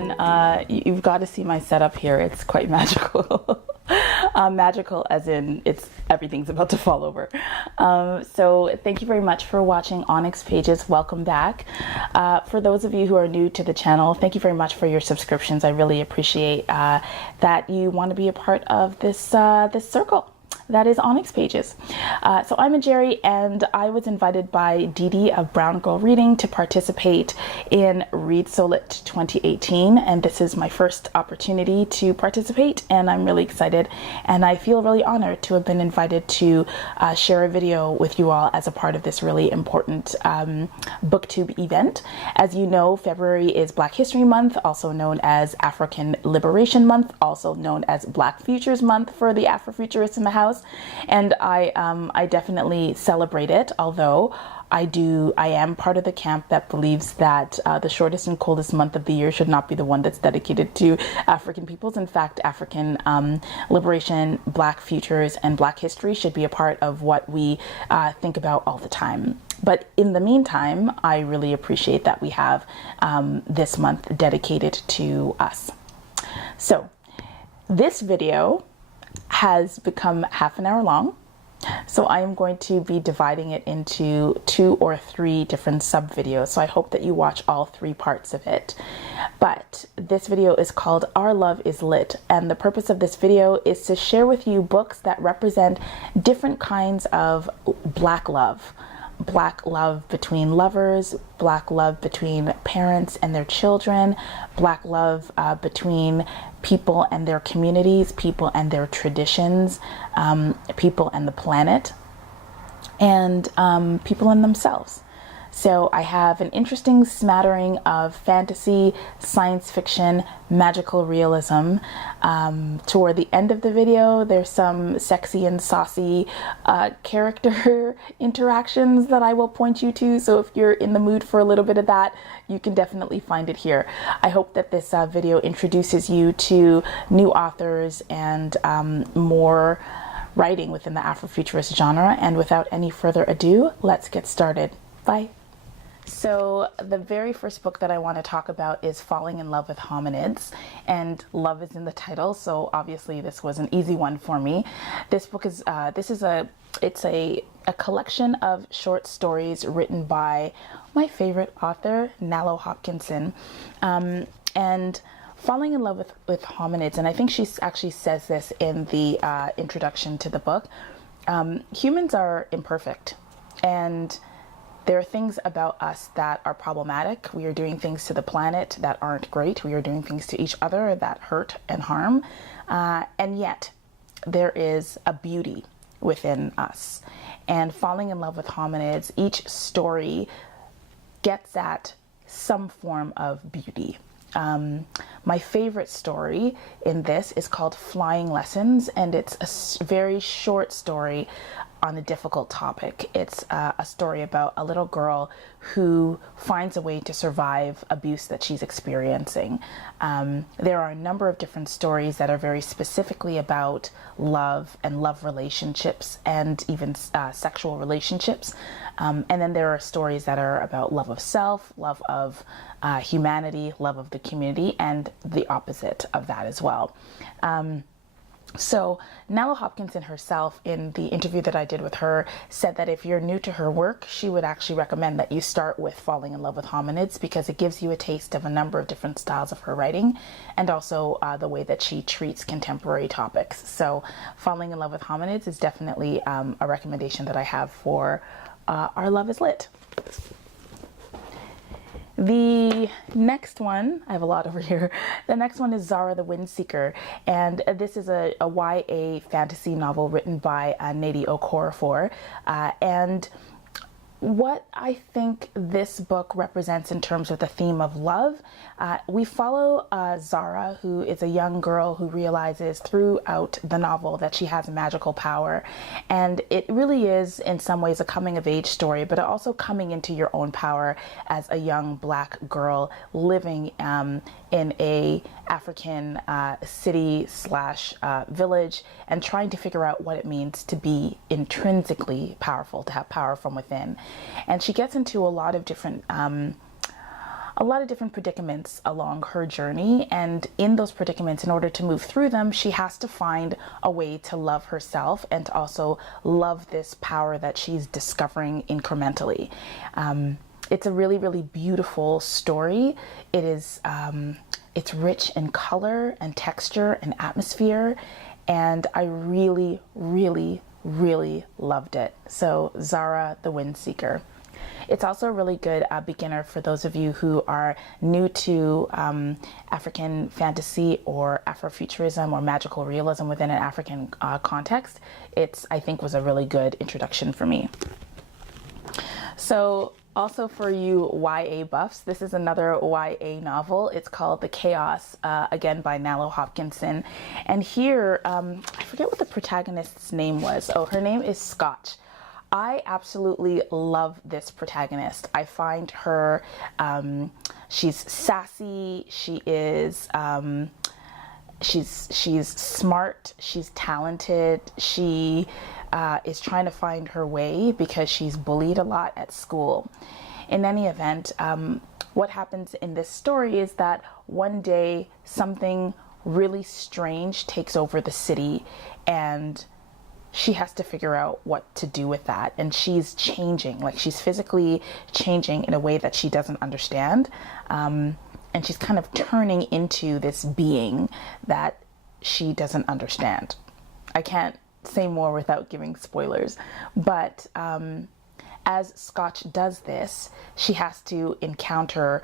everyone. You've got to see my setup here. It's quite magical. Magical as in everything's about to fall over. So thank you very much for watching Onyx Pages. Welcome back. For those of you who are new to the channel, thank you very much for your subscriptions. I really appreciate that you want to be a part of this circle. That is Onyx Pages. So I'm a Jerry, and I was invited by Dee Dee of Brown Girl Reading to participate in Read So Lit 2018, and this is my first opportunity to participate, and I'm really excited, and I feel really honored to have been invited to share a video with you all as a part of this really important booktube event. As you know, February is Black History Month, also known as African Liberation Month, also known as Black Futures Month for the Afrofuturists in the house. And I definitely celebrate it, although I am part of the camp that believes that the shortest and coldest month of the year should not be the one that's dedicated to African peoples. In fact, African liberation, Black futures, and Black history should be a part of what we think about all the time. But in the meantime, I really appreciate that we have this month dedicated to us. So this video has become half an hour long, so I am going to be dividing it into 2 or 3 different sub videos, so I hope that you watch all 3 parts of it. But this video is called Our Love is Lit, and the purpose of this video is to share with you books that represent different kinds of Black love. Black love between lovers, Black love between parents and their children, Black love between people and their communities, people and their traditions, people and the planet, and people and themselves. So I have an interesting smattering of fantasy, science fiction, magical realism. Toward the end of the video, there's some sexy and saucy character interactions that I will point you to. So if you're in the mood for a little bit of that, you can definitely find it here. I hope that this video introduces you to new authors and more writing within the Afrofuturist genre. And without any further ado, let's get started. Bye. So the very first book that I want to talk about is Falling in Love with Hominids, and love is in the title, so obviously this was an easy one for me. This book is it's a collection of short stories written by my favorite author, Nalo Hopkinson, and Falling in Love with Hominids, and I think she actually says this in the introduction to the book. Humans are imperfect, and there are things about us that are problematic. We are doing things to the planet that aren't great. We are doing things to each other that hurt and harm. And yet there is a beauty within us. And Falling in Love with Hominids, each story gets at some form of beauty. My favorite story in this is called Flying Lessons, and it's a very short story on a difficult topic. It's a story about a little girl who finds a way to survive abuse that she's experiencing. There are a number of different stories that are very specifically about love and love relationships and even sexual relationships. And then there are stories that are about love of self, love of humanity, love of the community, and the opposite of that as well. So Nalo Hopkinson herself, in the interview that I did with her, said that if you're new to her work, she would actually recommend that you start with Falling in Love with Hominids, because it gives you a taste of a number of different styles of her writing, and also the way that she treats contemporary topics. So Falling in Love with Hominids is definitely a recommendation that I have for Our Love is Lit. The next one, I have a lot over here. The next one is Zara the Windseeker, and this is a YA fantasy novel written by Nnedi Okorafor, and what I think this book represents in terms of the theme of love, we follow Zara, who is a young girl who realizes throughout the novel that she has a magical power. And it really is, in some ways, a coming of age story, but also coming into your own power as a young Black girl living in a African city slash village, and trying to figure out what it means to be intrinsically powerful, to have power from within. And she gets into a lot of different a lot of different predicaments along her journey. And in those predicaments, in order to move through them, she has to find a way to love herself and to also love this power that she's discovering incrementally. It's a really, really beautiful story. It is, it's rich in color and texture and atmosphere. And I really, really, really loved it. So Zara the Windseeker. It's also a really good beginner for those of you who are new to African fantasy or Afrofuturism or magical realism within an African context. I think, was a really good introduction for me. So also for you YA buffs, this is another YA novel. It's called The Chaos, again by Nalo Hopkinson. And here, I forget what the protagonist's name was. Oh, her name is Scotch. I absolutely love this protagonist. I find her, she's sassy, she is, she's smart, she's talented, she is trying to find her way because she's bullied a lot at school. In any event, what happens in this story is that one day something really strange takes over the city, and she has to figure out what to do with that. And she's changing, like she's physically changing in a way that she doesn't understand. And she's kind of turning into this being that she doesn't understand. I can't say more without giving spoilers, but as Scotch does this, she has to encounter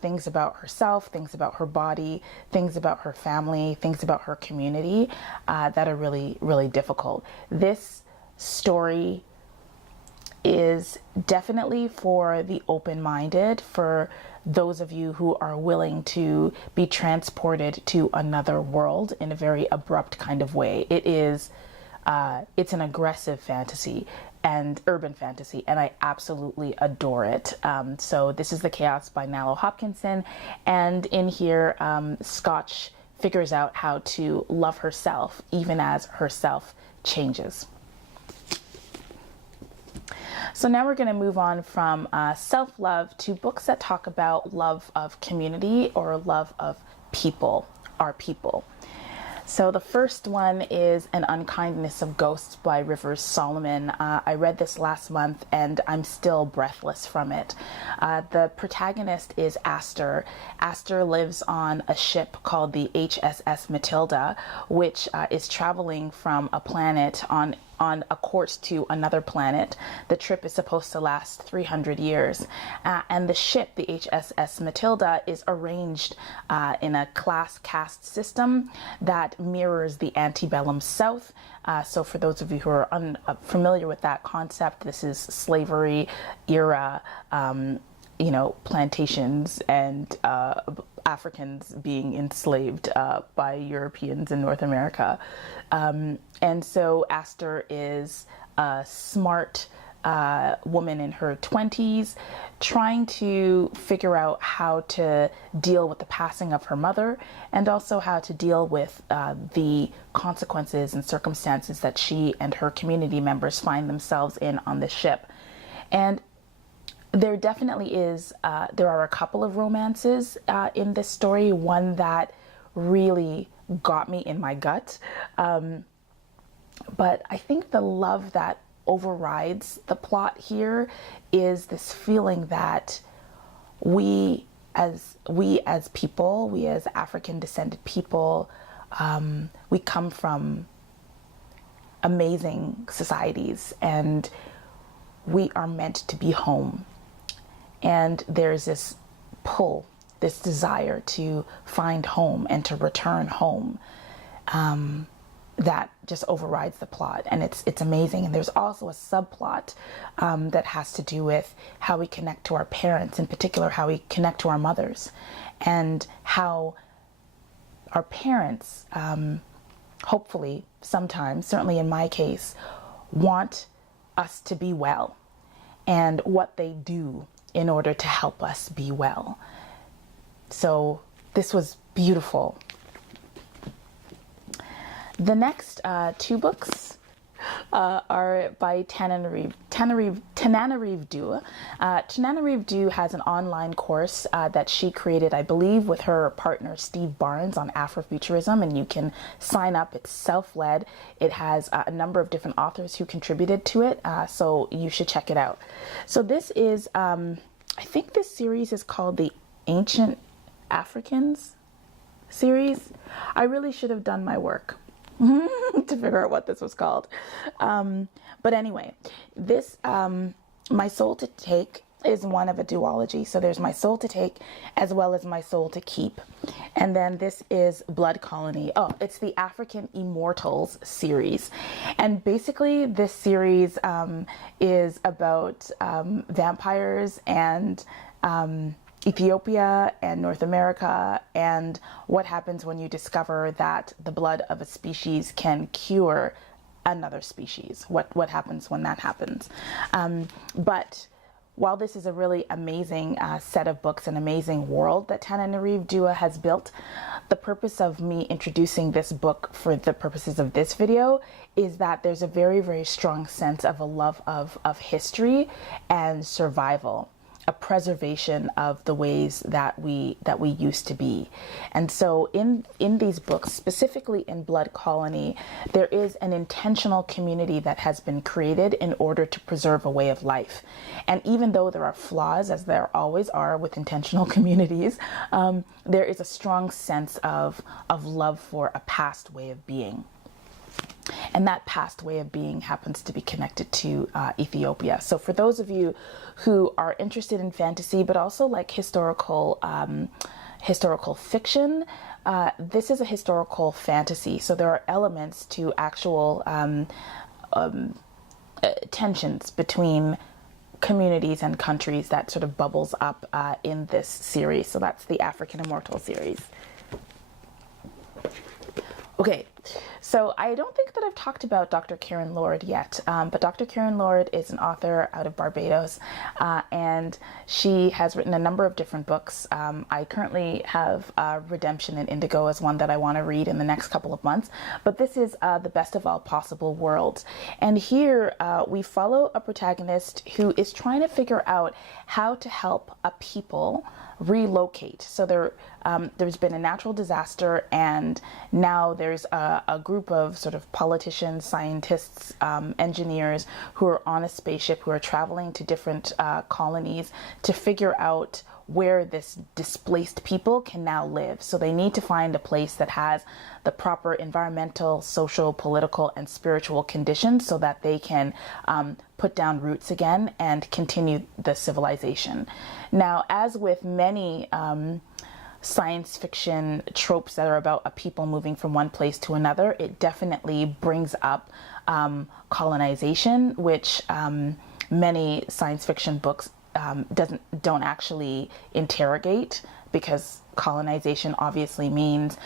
things about herself, things about her body, things about her family, things about her community that are really, really difficult. This story is definitely for the open-minded, for those of you who are willing to be transported to another world in a very abrupt kind of way. It is it's an aggressive fantasy and urban fantasy, and I absolutely adore it. So this is The Chaos by Nalo Hopkinson, and in here Scotch figures out how to love herself even as herself changes. So now we're going to move on from self-love to books that talk about love of community or love of people, our people. So the first one is An Unkindness of Ghosts by Rivers Solomon. I read this last month and I'm still breathless from it. The protagonist is Aster. Aster lives on a ship called the HSS Matilda, which is traveling from a planet on a course to another planet. The trip is supposed to last 300 years. And the ship, the HSS Matilda, is arranged in a class caste system that mirrors the antebellum South. So for those of you who are unfamiliar with that concept, this is slavery era, you know, plantations and Africans being enslaved by Europeans in North America. And so Aster is a smart woman in her 20s trying to figure out how to deal with the passing of her mother, and also how to deal with the consequences and circumstances that she and her community members find themselves in on this ship. And there definitely is, there are a couple of romances in this story. One that really got me in my gut. But I think the love that overrides the plot here is this feeling that we as people, we as African descended people, we come from amazing societies and we are meant to be home. And there's this pull, this desire to find home and to return home that just overrides the plot. And it's amazing. And there's also a subplot that has to do with how we connect to our parents, in particular, how we connect to our mothers, and how our parents, hopefully sometimes, certainly in my case, want us to be well, and what they do in order to help us be well. So this was beautiful. The next two books are by Tananarive Due. Tananarive Due has an online course that she created, I believe, with her partner Steve Barnes on Afrofuturism, and you can sign up. It's self-led. It has a number of different authors who contributed to it, so you should check it out. So this is, I think this series is called the Ancient Africans series. I really should have done my work to figure out what this was called. But anyway, this, My Soul to Take is one of a duology. So there's My Soul to Take as well as My Soul to Keep. And then this is Blood Colony. Oh, it's the African Immortals series. And basically this series is about vampires and Ethiopia and North America, and what happens when you discover that the blood of a species can cure another species. What happens when that happens? But while this is a really amazing set of books, an amazing world that Tananarive Due has built, the purpose of me introducing this book for the purposes of this video is that there's a very, very strong sense of a love of history and survival, a preservation of the ways that we used to be. And so in these books, specifically in Blood Colony, there is an intentional community that has been created in order to preserve a way of life. And even though there are flaws, as there always are with intentional communities, there is a strong sense of love for a past way of being. And that past way of being happens to be connected to Ethiopia. So for those of you who are interested in fantasy, but also like historical fiction, this is a historical fantasy. So there are elements to actual tensions between communities and countries that sort of bubbles up in this series. So that's the African Immortal series. Okay, so I don't think that I've talked about Dr. Karen Lord yet, but Dr. Karen Lord is an author out of Barbados, and she has written a number of different books. I currently have Redemption in Indigo as one that I want to read in the next couple of months, but this is The Best of All Possible Worlds. And here we follow a protagonist who is trying to figure out how to help a people relocate. So there's been a natural disaster, and now there's a group of sort of politicians, scientists, engineers who are on a spaceship, who are traveling to different colonies to figure out where this displaced people can now live. So they need to find a place that has the proper environmental, social, political, and spiritual conditions so that they can put down roots again and continue the civilization. Now, as with many science fiction tropes that are about a people moving from one place to another, it definitely brings up colonization, which many science fiction books don't actually interrogate, because colonization obviously means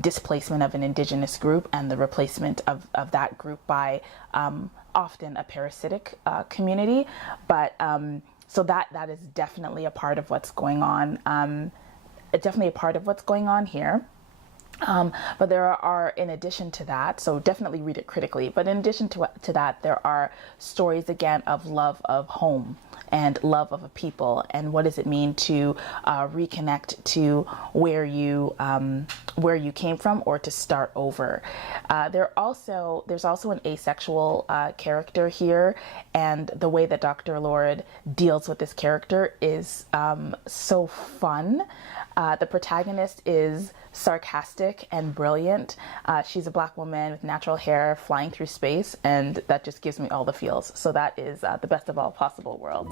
displacement of an indigenous group and the replacement of that group by often a parasitic community. But so that is definitely a part of what's going on. Definitely a part of what's going on here. But there are, in addition to that, so definitely read it critically, but in addition to that, there are stories again of love of home and love of a people, and what does it mean to reconnect to where you came from, or to start over. There's also an asexual character here, and the way that Dr. Lord deals with this character is so fun. The protagonist is sarcastic and brilliant. She's a Black woman with natural hair flying through space, and that just gives me all the feels. So that is The Best of All Possible Worlds.